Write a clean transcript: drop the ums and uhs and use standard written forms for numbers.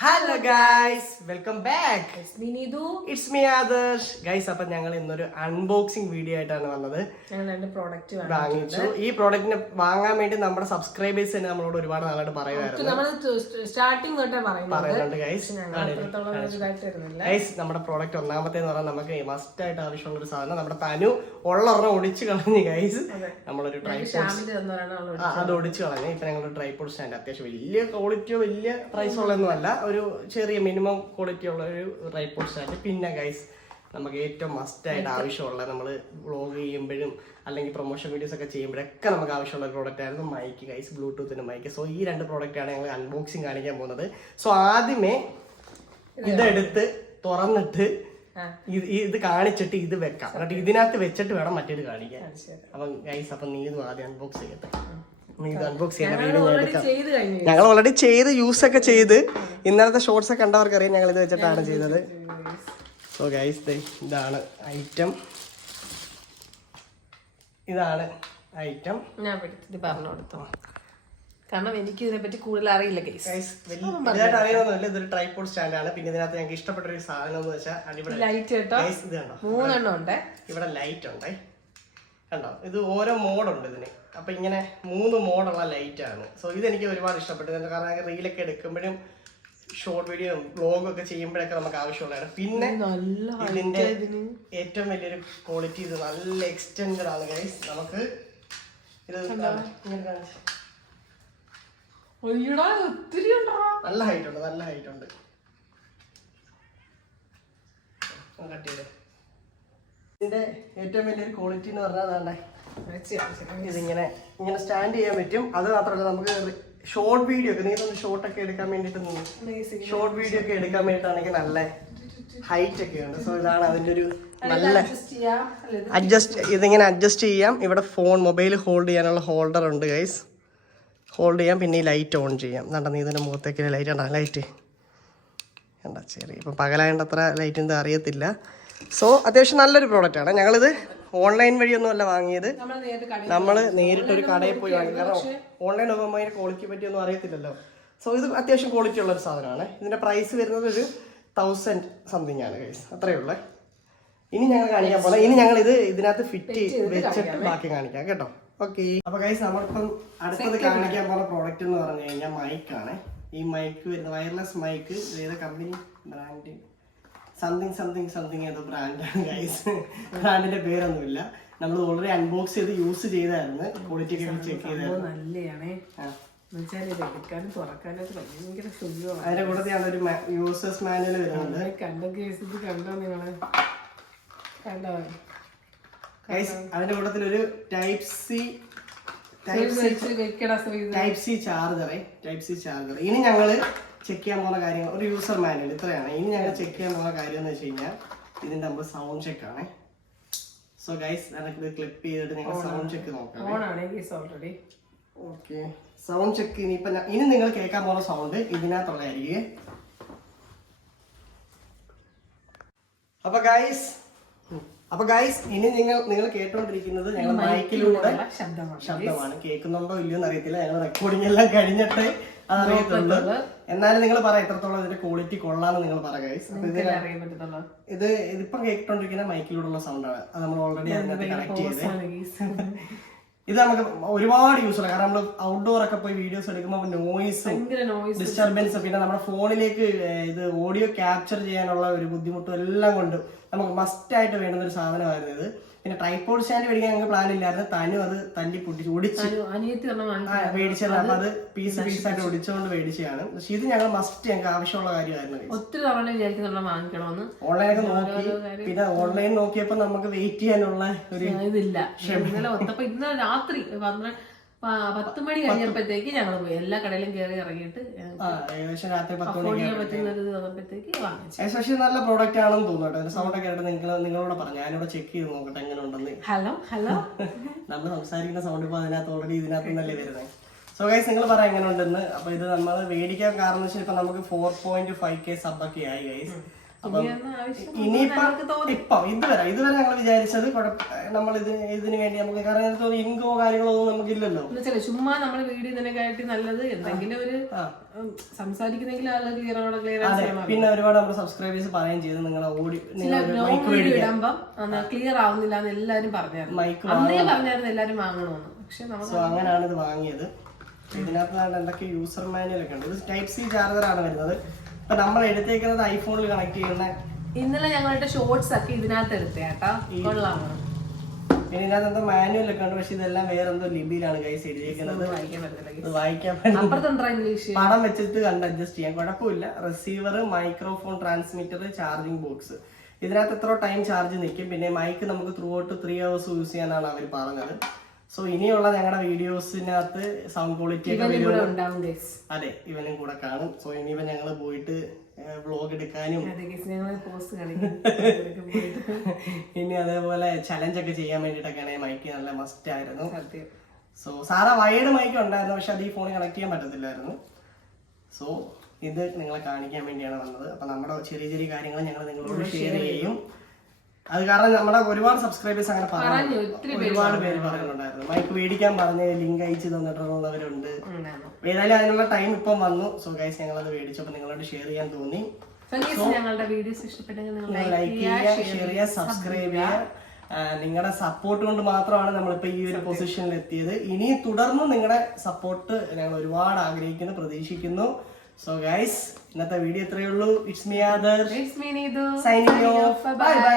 Hello guys, welcome back. It's me Adarsh. Guys, അപ്പൊ ഞങ്ങൾ ഇന്നൊരു അൺബോക്സിംഗ് വീഡിയോ ആയിട്ടാണ് വന്നത്. വാങ്ങിച്ചു. ഈ പ്രോഡക്റ്റിനെ വാങ്ങാൻ വേണ്ടി നമ്മുടെ സബ്സ്ക്രൈബേഴ്സ് തന്നെ നമ്മളോട് ഒരുപാട് നാളായിട്ട് പറയുന്നുണ്ട് ഗൈസ്. നമ്മുടെ പ്രോഡക്റ്റ് ഒന്നാമത്തേന്ന് പറഞ്ഞാൽ നമുക്ക് മസ്റ്റ് ആയിട്ട് ആവശ്യമുള്ള ഒരു സാധനം നമ്മുടെ തനു ഒരെണ്ണം ഒടിച്ചു കളഞ്ഞു ഗൈസ്. നമ്മളൊരു ട്രൈപോഡ് അത് ഒടിച്ചു കളഞ്ഞു. ഇപ്പൊ ഞങ്ങളൊരു ട്രൈപോഡ് സ്റ്റാൻഡ് അത്യാവശ്യം വലിയ ക്വാളിറ്റിയോ വലിയ പ്രൈസോ ഉള്ളതൊന്നും അല്ല, ഒരു ചെറിയ മിനിമം ക്വാളിറ്റി ഉള്ള ഒരു ട്രൈപോഡ് സ്റ്റാൻഡ്. പിന്നെ ഗൈസ്, നമുക്ക് ഏറ്റവും മസ്റ്റ് ആയിട്ട് ആവശ്യമുള്ള, നമ്മൾ വ്ളോഗ് ചെയ്യുമ്പോഴും അല്ലെങ്കിൽ പ്രൊമോഷൻ വീഡിയോസ് ഒക്കെ ചെയ്യുമ്പോഴൊക്കെ നമുക്ക് ആവശ്യമുള്ള ഒരു പ്രോഡക്റ്റ് ആയിരുന്നു മൈക്ക് ഗൈസ്, ബ്ലൂടൂത്തിന്റെ മൈക്ക്. സോ ഈ രണ്ട് പ്രോഡക്റ്റാണ് ഞങ്ങൾ അൺബോക്സിങ് കാണിക്കാൻ പോകുന്നത്. സോ ആദ്യമേ ഇതെടുത്ത് തുറന്നിട്ട് ഇത് കാണിച്ചിട്ട് ഇത് വെക്കാം, എന്നിട്ട് ഇതിനകത്ത് വെച്ചിട്ട് വേണം മറ്റേത് കാണിക്കാൻ. അപ്പം ഗൈസ്, അപ്പം നീ ഇത് ആദ്യം അൺബോക്സ് ചെയ്യട്ടെ. ഞങ്ങൾ ഓൾറെഡി ചെയ്ത് യൂസ് ഒക്കെ ചെയ്ത് ഇന്നലത്തെ ഷോർട്സ് ഒക്കെ കണ്ടവർക്ക് അറിയാം ഞങ്ങൾ ഇത് വെച്ചിട്ടാണ് ചെയ്തത്. സോ ഗൈസ്, ഇതാണ് ഐറ്റം. ഞാൻ പറഞ്ഞു കൊടുത്തു, കാരണം എനിക്ക് ഇതിനെ പറ്റി കൂടുതൽ അറിയില്ല. വലുതായിട്ട് അറിയാവുന്നില്ല. ഇതൊരു ട്രൈപോഡ് സ്റ്റാൻഡ് ആണ്. പിന്നെ ഇതിനകത്ത് ഞങ്ങൾക്ക് ഇഷ്ടപ്പെട്ട ഒരു സാധനം എന്ന് വെച്ചാൽ അടിപൊളി ലൈറ്റ് കേട്ടോ. ഇത് കണ്ടോ, 3 ഉണ്ട്. ഇവിടെ ലൈറ്റ് ഉണ്ട് കണ്ടോ. ഇത് ഓരോ മോഡുണ്ട് ഇതിന്. അപ്പൊ ഇങ്ങനെ 3 മോഡുള്ള ലൈറ്റ് ആണ്. സോ ഇതെനിക്ക് ഒരുപാട് ഇഷ്ടപ്പെട്ടു. കാരണം റീലൊക്കെ എടുക്കുമ്പോഴും ഷോർട്ട് വീഡിയോ വ്ളോഗ് ഒക്കെ ചെയ്യുമ്പോഴൊക്കെ നമുക്ക് ആവശ്യമുള്ളതാണ്. പിന്നെ ഇതിന്റെ ഏറ്റവും വലിയൊരു ക്വാളിറ്റി, ഇത് നല്ല എക്സ്റ്റെൻഡഡ് ആണ് ഗൈസ്. നമുക്ക് ഇത് നല്ല ഹൈറ്റ് ഉണ്ട്. കട്ട് ചെയ്ത് ഇതിന്റെ ഏറ്റവും വലിയൊരു ക്വാളിറ്റി എന്ന് പറഞ്ഞാൽ ഇതിങ്ങനെ സ്റ്റാൻഡ് ചെയ്യാൻ പറ്റും. അത് മാത്രമല്ല, നമുക്ക് ഷോർട്ട് വീഡിയോ ഒക്കെ ഷോർട്ട് എടുക്കാൻ വേണ്ടിയിട്ടാണെങ്കിൽ നല്ല ഹൈറ്റ് ഒക്കെ ഉണ്ട്. സോ ഇതാണ് അതിന്റെ ഒരു നല്ല ഇതിങ്ങനെ അഡ്ജസ്റ്റ് ചെയ്യാം. ഇവിടെ മൊബൈൽ ഹോൾഡ് ചെയ്യാനുള്ള ഹോൾഡർ ഉണ്ട് ഗൈസ്, ഹോൾഡ് ചെയ്യാം. പിന്നെ ഈ ലൈറ്റ് ഓൺ ചെയ്യാം. എന്താ നീ ഇതിന്റെ മുഖത്തേക്ക് ലൈറ്റ് ഉണ്ടോ? ലൈറ്റ് എന്താ ചെറിയ ഇപ്പം പകലായതുകൊണ്ട് അത്ര ലൈറ്റ് എന്താ അറിയത്തില്ല. സോ അത്യാവശ്യം നല്ലൊരു പ്രോഡക്റ്റ് ആണ്. ഞങ്ങളിത് ഓൺലൈൻ വഴിയൊന്നും അല്ല വാങ്ങിയത്, നമ്മൾ നേരിട്ടൊരു കടയിൽ പോയി വാങ്ങി. കാരണം ഓൺലൈൻ നോക്കുമ്പോൾ അതിന്റെ ക്വാളിറ്റി പറ്റിയൊന്നും അറിയത്തില്ലല്ലോ. സോ ഇത് അത്യാവശ്യം ക്വാളിറ്റി ഉള്ള ഒരു സാധനമാണ്. ഇതിന്റെ പ്രൈസ് വരുന്നത് ഒരു 1000 സംതിങ് ആണ് ഗൈസ്, അത്രയേ ഉള്ളേ. ഇനി ഞങ്ങൾ കാണിക്കാൻ പോലെ ഞങ്ങൾ ഇതിനകത്ത് ഫിറ്റ് വെച്ചിട്ട് ബാക്കി കാണിക്കാം കേട്ടോ. ഓക്കെ. അപ്പൊ ഗൈസ്, നമ്മളിപ്പം അടുത്തത് കാണിക്കാൻ പോകുന്ന പ്രോഡക്റ്റ് എന്ന് പറഞ്ഞു കഴിഞ്ഞാൽ മൈക്കാണ്. ഈ മൈക്ക് വരുന്നത് വയർലെസ് മൈക്ക്. ഏത് കമ്പനി ബ്രാൻഡ് സംതിങ് ഏതോ ബ്രാൻഡാണ് ഗൈസ്. ബ്രാൻഡിന്റെ പേരൊന്നുമില്ല. നമ്മൾ ഓൾറെഡി അൺബോക്സ് ചെയ്ത് യൂസ് ചെയ്തായിരുന്നു. ക്വാളിറ്റി ഒക്കെ ചെക്ക് ചെയ്തായിരുന്നു. അതിന്റെ കൂട്ടത്തിലാണ് ഒരു യൂസേഴ്സ് മാനുവൽ വരുന്നത്. അതിന്റെ കൂട്ടത്തിൽ ഒരു ടൈപ്പ് സി ചാർജർ. ഇനി ഞങ്ങള് ചെക്ക് ചെയ്യാൻ പോകുന്ന കാര്യങ്ങൾ ഒരു യൂസർ മാനുവൽ ഇത്രയാണ്. ഇനി ഞങ്ങൾ ചെക്ക് ചെയ്യാൻ പോകുന്ന കാര്യം എന്ന് വെച്ച് കഴിഞ്ഞാൽ ഇതിന്റെ നമ്മൾ സൗണ്ട് ചെക്ക് ആണ്. സോ ഗൈസ്, ഇത് ക്ലിപ്പ് ചെയ്തിട്ട് ഞങ്ങൾ സൗണ്ട് ചെക്ക് നോക്കാം. Okay, sound check. ഇനി നിങ്ങൾ കേൾക്കാൻ പോകുന്ന സൗണ്ട് ഇതിനകത്തുള്ളതായിരിക്കും. അപ്പൊ ഗൈസ് ഇനി നിങ്ങൾ കേട്ടോണ്ടിരിക്കുന്നത് ഞങ്ങൾ മൈക്കിലൂടെ ശബ്ദമാണ്. കേൾക്കുന്നുണ്ടോ ഇല്ലയോ എന്ന് അറിയത്തില്ല. ഞങ്ങൾ റെക്കോർഡിംഗ് എല്ലാം കഴിഞ്ഞിട്ട് അതറിയത്തുള്ളൂ. എന്നാലും നിങ്ങൾ പറയാം എത്രത്തോളം ഇതിന്റെ ക്വാളിറ്റി കൊള്ളാന്ന് നിങ്ങൾ പറയാം ഗൈസ്. ഇതിപ്പം കേട്ടോണ്ടിരിക്കുന്ന മൈക്കിലൂടെയുള്ള സൗണ്ടാണ്. അത് നമ്മൾ ഓൾറെഡി അതിനകത്ത് കണക്ട് ചെയ്ത് ഇത് നമുക്ക് ഒരുപാട് യൂസ് ഉണ്ട്. കാരണം നമ്മൾ ഔട്ട്ഡോർ ഒക്കെ പോയി വീഡിയോസ് എടുക്കുമ്പോൾ നോയിസും ഡിസ്റ്റർബൻസും പിന്നെ നമ്മുടെ ഫോണിലേക്ക് ഇത് ഓഡിയോ ക്യാപ്ചർ ചെയ്യാനുള്ള ഒരു ബുദ്ധിമുട്ടും എല്ലാം കൊണ്ട് നമുക്ക് മസ്റ്റ് ആയിട്ട് വേണ്ടുന്ന ഒരു സാധനമായിരുന്നു ഇത്. പിന്നെ ട്രൈപോഡ് സ്റ്റാൻഡ് മേടിക്കാൻ ഞങ്ങൾക്ക് പ്ലാൻ ഇല്ലായിരുന്നു. തനു അത് തല്ലി പൊട്ടിച്ച് മേടിച്ചത്. അപ്പൊ അത് പീസായിട്ട് ഒടിച്ചുകൊണ്ട് മേടിച്ചതാണ്. പക്ഷെ ഇത് ഞങ്ങൾക്ക് ആവശ്യമുള്ള കാര്യമായിരുന്നു. ഓൺലൈനൊക്കെ നോക്കി, പിന്നെ ഓൺലൈൻ നോക്കിയപ്പോ നമുക്ക് വെയിറ്റ് ചെയ്യാനുള്ള ഒരു ഇതില്ല. ഇന്നലെ രാത്രി 10 മണി കഴിഞ്ഞപ്പോഴത്തേക്ക് ഞങ്ങൾ പോയി എല്ലാ കടയിലും കയറി ഇറങ്ങിയിട്ട് ഏകദേശം രാത്രി 10 മണിക്ക് നല്ല പ്രോഡക്റ്റ് ആണെന്ന് തോന്നുന്നു. സൗണ്ട് ഒക്കെ ആയിട്ട് നിങ്ങളോട് പറഞ്ഞു. ഞാനിവിടെ ചെക്ക് ചെയ്ത് നോക്കട്ടെ എങ്ങനെ ഉണ്ടെന്ന്. ഹലോ നമ്മൾ സംസാരിക്കുന്ന സൗണ്ട് ഇപ്പൊ അതിനകത്ത് ഓൾറെഡി ഇതിനകത്ത് നല്ലേ വരുന്നത്. സോ ഗൈസ്, നിങ്ങൾ പറയാം എങ്ങനെ ഉണ്ടെന്ന്. അപ്പൊ ഇത് നമ്മൾ മേടിക്കാൻ കാരണം വെച്ചാൽ ഇപ്പൊ നമുക്ക് 4.5K സബ് ഒക്കെ ആയി ഗൈസ്. ഇനിയൊന്നും ആവശ്യം ഇനിയിപ്പം ഇതുവരെ ഞങ്ങൾ വിചാരിച്ചത് നമ്മൾ ഇതിന് വേണ്ടി നമുക്ക് കാരണം ഇതിനകത്ത് ഇൻകോ കാര്യങ്ങളൊന്നും നമുക്കില്ലല്ലോ. എന്നുവെച്ചാൽ ചുമ്മാ നമ്മള് വീഡിയോ ഇതിനെക്കാട്ടി നല്ലത് എന്തെങ്കിലും ഒരു സംസാരിക്കുന്നെങ്കിൽ പിന്നെ ഒരുപാട് നമ്മുടെ സബ്സ്ക്രൈബേഴ്സ് പറയുകയും ചെയ്തു നിങ്ങളെ ഇടുമ്പം ക്ലിയർ ആവുന്നില്ല എന്ന് എല്ലാരും പറഞ്ഞായിരുന്നു. അന്നേ പറഞ്ഞായിരുന്നു എല്ലാരും വാങ്ങണമെന്ന്. പക്ഷെ സോ അങ്ങനെയാണ് ഇത് വാങ്ങിയത്. ഇതിനകത്ത് എന്തൊക്കെ യൂസർ മാനുവൽ ഒക്കെ ഉണ്ട്. ഇത് ടൈപ്പ് സി ചാർജറാണ് വരുന്നത്. ഇപ്പൊ നമ്മൾ എടുത്തേക്കുന്നത് ഐഫോണിൽ കണക്ട് ചെയ്യുന്ന. ഇന്നലെ ഞങ്ങളുടെ ഷോർട്സ് ഒക്കെ ഇതിനകത്ത് എടുത്തേട്ടാ. പിന്നെ ഇതിനകത്ത് എന്തോ മാനുവൽ ഒക്കെ ഉണ്ട്. പക്ഷെ ഇതെല്ലാം വേറെ എന്തോ ലിപിയിലാണ് കൈസ് എഴുതിയേക്കുന്നത്. വായിക്കാൻ പടം വെച്ചിട്ട് കണ്ട് അഡ്ജസ്റ്റ് ചെയ്യാൻ കുഴപ്പമില്ല. Receiver, microphone, transmitter, charging box. ഇതിനകത്ത് എത്ര ടൈം ചാർജ് നിൽക്കും. പിന്നെ മൈക്ക് നമുക്ക് ത്രൂ ഔട്ട് 3 hours യൂസ് ചെയ്യാനാണ് അവർ പറഞ്ഞത്. സോ ഇനിയുള്ള ഞങ്ങളുടെ വീഡിയോസിനകത്ത് സൗണ്ട് ക്വാളിറ്റി ഒക്കെ അതെ ഇവനും കൂടെ കാണും. സോ ഇനിയിപ്പോ ഞങ്ങള് പോയിട്ട് വ്ലോഗ് എടുക്കാനും ഇനി അതേപോലെ ചലഞ്ച് ഒക്കെ ചെയ്യാൻ വേണ്ടിട്ടൊക്കെയാണ് മൈക്ക് നല്ല മസ്റ്റ് ആയിരുന്നു. സോ സാധാ വയേർഡ് മൈക്ക് ഉണ്ടായിരുന്നു, പക്ഷെ അത് ഈ ഫോണിൽ കണക്ട് ചെയ്യാൻ പറ്റത്തില്ലായിരുന്നു. സോ ഇത് നിങ്ങളെ കാണിക്കാൻ വേണ്ടിയാണ് വന്നത്. അപ്പൊ നമ്മുടെ ചെറിയ ചെറിയ കാര്യങ്ങൾ ഞങ്ങൾ നിങ്ങളോട് ഷെയർ ചെയ്യും. അത് കാരണം നമ്മുടെ ഒരുപാട് സബ്സ്ക്രൈബേഴ്സ് അങ്ങനെ പറഞ്ഞു, ഒരുപാട് പേര് പറഞ്ഞിട്ടുണ്ടായിരുന്നു. മൈക്ക് മേടിക്കാൻ പറഞ്ഞ് ലിങ്ക് അയച്ചു തന്നിട്ടുള്ളവരുണ്ട്. ഏതായാലും അതിനുള്ള ടൈം ഇപ്പം വന്നു. സോ ഗൈസ് ഞങ്ങളത് മേടിച്ചപ്പോൾ നിങ്ങളോട് ഷെയർ ചെയ്യാൻ തോന്നി. ലൈക്ക് ചെയ്യുക, ഷെയർ ചെയ്യുക, സബ്സ്ക്രൈബ് ചെയ്യുക. നിങ്ങളുടെ സപ്പോർട്ട് കൊണ്ട് മാത്രമാണ് നമ്മളിപ്പോൾ ഈ ഒരു പൊസിഷനിൽ എത്തിയത്. ഇനി തുടർന്നും നിങ്ങളുടെ സപ്പോർട്ട് ഞങ്ങൾ ഒരുപാട് ആഗ്രഹിക്കുന്നു, പ്രതീക്ഷിക്കുന്നു. സോ ഗൈസ് ഇന്നത്തെ വീഡിയോ ഇത്രയേ ഉള്ളൂ. It's me Adarsh signing off. Bye bye.